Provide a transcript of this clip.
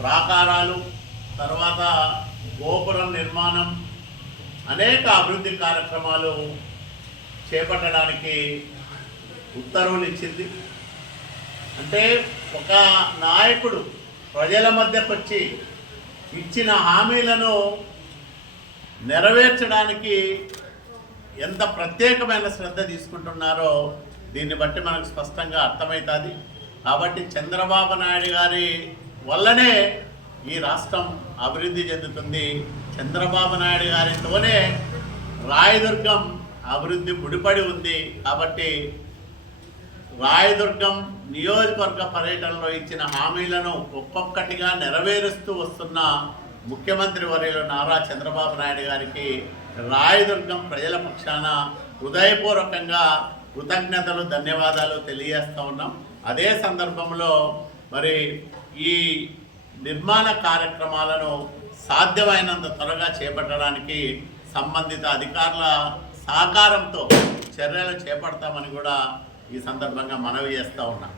ప్రాకారాలు తర్వాత గోపురం నిర్మాణం అనేక అభివృద్ధి కార్యక్రమాలు చేపట్టడానికి ఉత్తర్వులు ఇచ్చింది. అంటే ఒక నాయకుడు ప్రజల మధ్యకు వచ్చి ఇచ్చిన హామీలను నెరవేర్చడానికి ఎంత ప్రత్యేకమైన శ్రద్ధ తీసుకుంటున్నారో దీన్ని బట్టి మనకు స్పష్టంగా అర్థమవుతుంది. కాబట్టి చంద్రబాబు నాయుడు గారి వల్లనే ఈ రాష్ట్రం అభివృద్ధి చెందుతుంది. చంద్రబాబు నాయుడు గారితోనే రాయదుర్గం అభివృద్ధి ముడిపడి ఉంది. కాబట్టి రాయదుర్గం నియోజకవర్గ పర్యటనలో ఇచ్చిన హామీలను ఒక్కొక్కటిగా నెరవేరుస్తూ వస్తున్న ముఖ్యమంత్రి వర్యులు నారా చంద్రబాబు నాయుడు గారికి రాయదుర్గం ప్రజల పక్షాన హృదయపూర్వకంగా కృతజ్ఞతలు ధన్యవాదాలు తెలియజేస్తూ ఉన్నాం. అదే సందర్భంలో మరి ఈ నిర్మాణ కార్యక్రమాలను సాధ్యమైనంత త్వరగా చేపట్టడానికి సంబంధిత అధికారుల సహకారంతో చర్యలు చేపడతామని కూడా ఈ సందర్భంగా మనవి చేస్తూ ఉన్నాం.